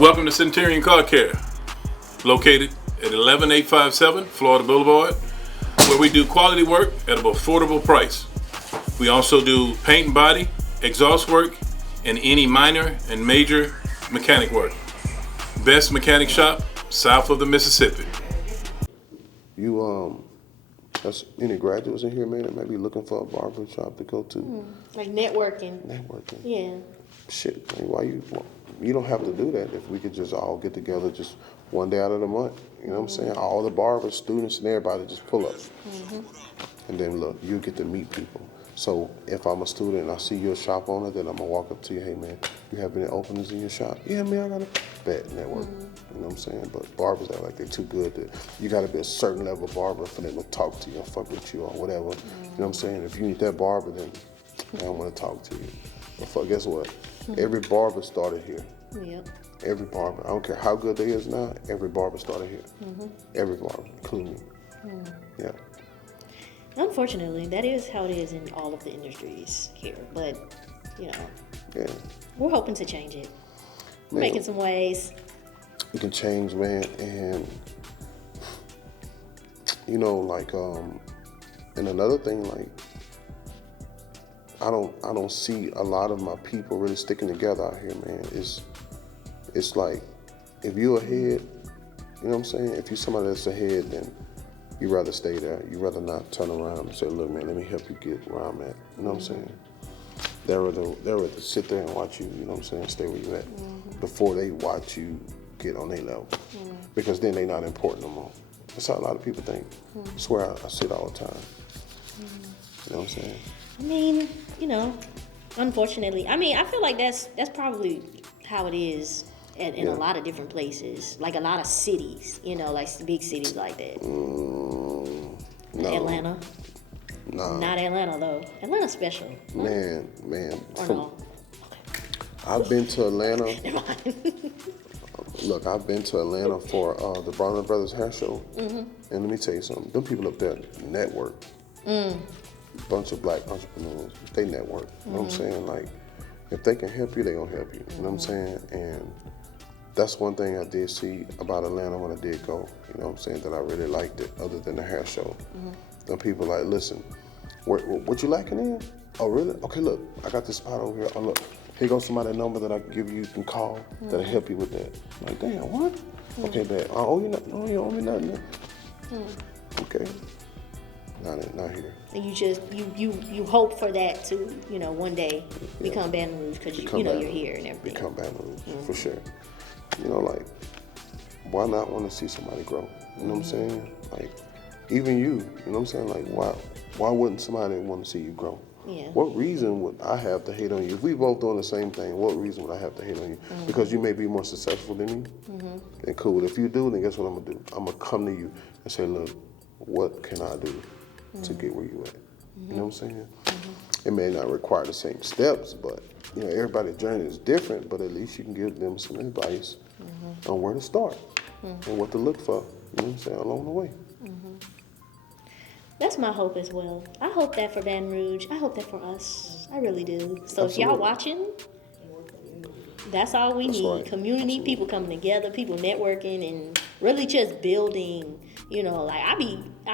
Welcome to Centurion Car Care, located at 11857 Florida Boulevard, where we do quality work at an affordable price. We also do paint and body, exhaust work, and any minor and major mechanic work. Best mechanic shop south of the Mississippi. That's any graduates in here, man, that might be looking for a barber shop to go to? Like networking. Networking. Yeah. Shit, man, you don't have to do that if we could just all get together just one day out of the month. You know what I'm saying? All the barbers, students, and everybody just pull up. And then look, you get to meet people. So if I'm a student and I see you're a shop owner, then I'm gonna walk up to you, hey man, you have any openings in your shop? Yeah, man, I got a bet network. You know what I'm saying? But barbers act like they're too good. You gotta be a certain level of barber for them to talk to you or fuck with you or whatever. You know what I'm saying? If you need that barber, then I don't wanna talk to you. But guess what? Every barber started here. Yep. Every barber. I don't care how good they is now, every barber started here. Every barber, including me. Yeah. Unfortunately, that is how it is in all of the industries here. But, Yeah. we're hoping to change it. Man, Making some ways. it can change, man, and and another thing, like, I don't see a lot of my people really sticking together out here, man. It's like, if you're ahead, you know what I'm saying? If you're somebody that's ahead, then you rather stay there. You rather not turn around and say, look, man, let me help you get where I'm at. You know what I'm saying? They're rather sit there and watch you, you know what I'm saying, stay where you at, before they watch you get on their level. Because then they're not important no more. That's how a lot of people think. I swear I see it all the time. You know what I'm saying? I mean, unfortunately, I feel like that's probably how it is in a lot of different places, like a lot of cities, like big cities like that. No. Atlanta. No. Not Atlanta though. Atlanta's special. Man. Or no? I've been to Atlanta. Never mind. Look, I've been to Atlanta for the Bronner Brothers hair show. And let me tell you something. Them people up there network. Bunch of black entrepreneurs. They network. You know what I'm saying? Like, if they can help you, they gonna help you. You know what I'm saying? And that's one thing I did see about Atlanta when I did go. You know what I'm saying? That I really liked it, other than the hair show. Them people like, listen, what you liking in? Oh, really? Okay, look, I got this spot over here. Oh, look, here goes somebody's number that I can give you. You can call. That'll help you with that. I'm like, damn, what? Okay, bad. I owe you nothing. No, you owe me nothing. Okay. Not here. And you just you hope for that to one day become Baton Rouge because you're here and everything. Become Baton Rouge for sure. Like, why not want to see somebody grow? You know what I'm saying? Like, even you know what I'm saying? Like, why wouldn't somebody want to see you grow? Yeah. What reason would I have to hate on you? If we both doing the same thing, what reason would I have to hate on you? Because you may be more successful than me? Then cool. If you do, then guess what I'm going to do? I'm going to come to you and say, look, what can I do to get where you at? You know what I'm saying? It may not require the same steps, but everybody's journey is different, but at least you can give them some advice on where to start and what to look for, you know what I'm saying, along the way. That's my hope as well. I hope that for Baton Rouge. I hope that for us. I really do. So if y'all watching, that's all we need. Right. Community, people coming together, people networking, and really just building. Like I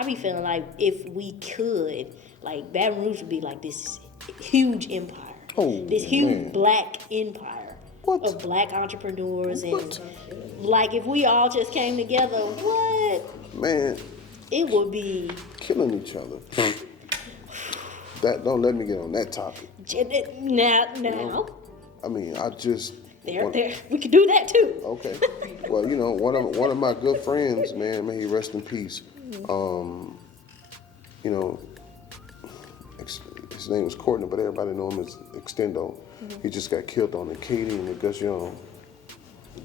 be feeling like if we could, like Baton Rouge would be like this huge empire. Oh, this huge man. black empire of black entrepreneurs, and like if we all just came together, what? Man. It would be killing each other. Don't let me get on that topic. Now. I mean, I just There. We could do that too. Okay. Well, one of my good friends, man, may he rest in peace. His name was Courtney, but everybody know him as Extendo. He just got killed on the Katie and the Gus Young.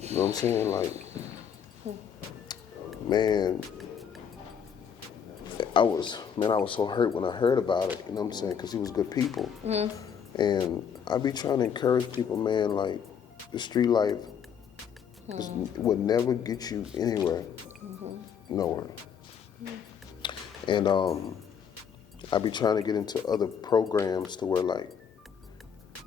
You know what I'm saying? Like, man, I was so hurt when I heard about it. You know what I'm saying? Because he was good people. And I be trying to encourage people, man, like, the street life would never get you anywhere. Nowhere. And I be trying to get into other programs to where, like,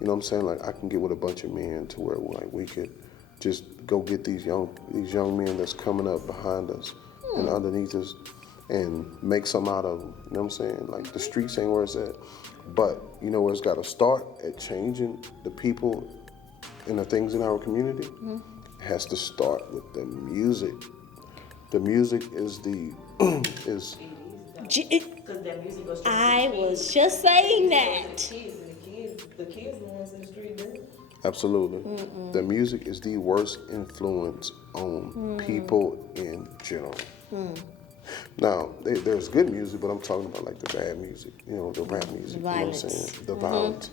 you know what I'm saying, like, I can get with a bunch of men to where, like, we could just go get these young men that's coming up behind us and underneath us and make something out of them. You know what I'm saying? Like, the streets ain't where it's at. But you know where it's got to start at changing the people and the things in our community? It has to start with the music. The music is I was just saying that. The kids the ones in the street do. Absolutely. The music is the worst influence on people in general. Now, there's good music, but I'm talking about like the bad music, the rap music, you know what I'm saying? The violence.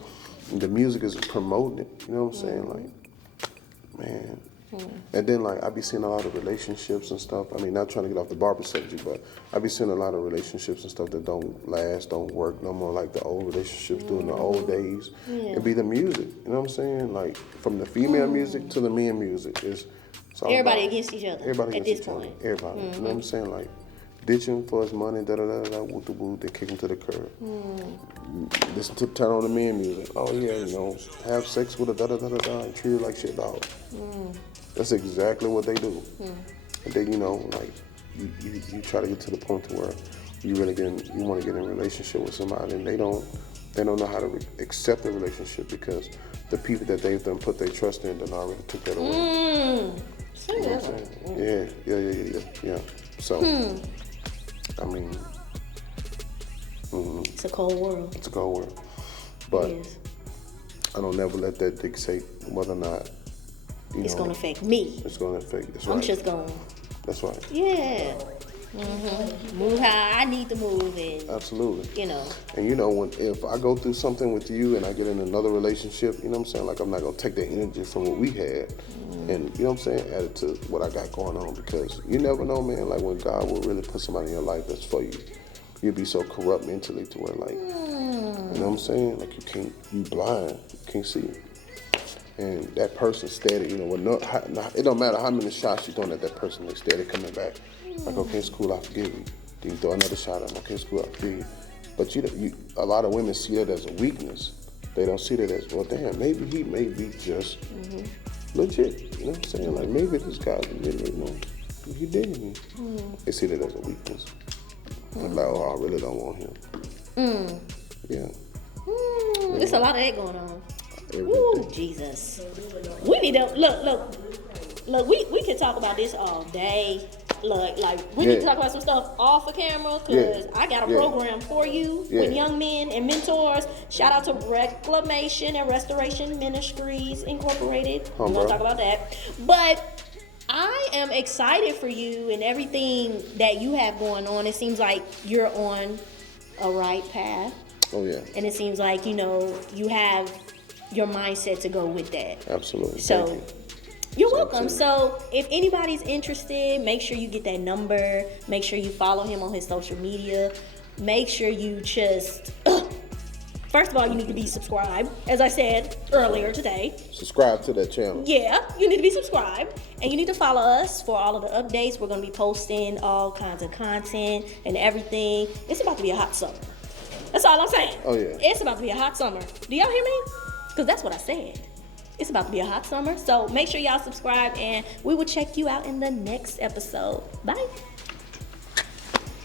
And the music is promoting it, you know what I'm saying? Like, man. And then, like, I be seeing a lot of relationships and stuff. I mean, not trying to get off the barber subject, but I be seeing a lot of relationships and stuff that don't last, don't work no more, like the old relationships during the old days. It be the music, you know what I'm saying? Like, from the female music to the men music. It's all everybody about against each other. Everybody at against this each point. other. Everybody. You know what I'm saying? Like, ditching for his money, da-da-da-da, woo-da-woo, they kick him to the curb. Listen to turn on the men music. Oh, yeah, have sex with a da-da-da-da-da and treat her like shit, dog. That's exactly what they do. And then, like, you try to get to the point to where you want to get in a relationship with somebody, and they don't know how to accept the relationship because the people that they've done put their trust in done already took that away. You know what I'm saying? Yeah. So, I mean, It's a cold world. It's a cold world. But It is. I don't never let that dictate whether or not, It's gonna affect me. It's gonna affect. That's I'm right. just going. That's right. Yeah. Move how I need to move, and Absolutely. you know. And you know, if I go through something with you and I get in another relationship, you know what I'm saying? Like, I'm not gonna take that energy from what we had and, you know what I'm saying, add it to what I got going on, because you never know, man, like when God will really put somebody in your life that's for you, you'll be so corrupt mentally to where, like, you know what I'm saying? Like, you blind, you can't see. And that person steady, you know, it don't matter how many shots you're throwing at that person, they steady coming back. Like, okay, it's cool, I forgive you. Then you throw another shot at them, okay, it's cool, I forgive you. But a lot of women see that as a weakness. They don't see that as, well, damn, maybe he may be just legit. You know what I'm saying? Like, maybe this guy's legit, you know, he did me. They see that as a weakness. I'm like, oh, I really don't want him. Yeah. There's a lot of that going on. Every Ooh, day. Jesus. We need to look. We can talk about this all day. Like we need to talk about some stuff off of camera, because I got a program for you with young men and mentors. Shout out to Reclamation and Restoration Ministries Incorporated. We're gonna talk about that. But I am excited for you and everything that you have going on. It seems like you're on a right path. Oh, yeah. And it seems like, you know, you have your mindset to go with that. Absolutely. So Thank you. You're welcome. So if anybody's interested, make sure you get that number. Make sure you follow him on his social media. Make sure you just, first of all, you need to be subscribed, as I said earlier today. Subscribe to that channel. Yeah, you need to be subscribed. And you need to follow us for all of the updates. We're going to be posting all kinds of content and everything. It's about to be a hot summer. That's all I'm saying. Oh, yeah. It's about to be a hot summer. Do y'all hear me? Because that's what I said. It's about to be a hot summer. So make sure y'all subscribe, and we will check you out in the next episode. Bye.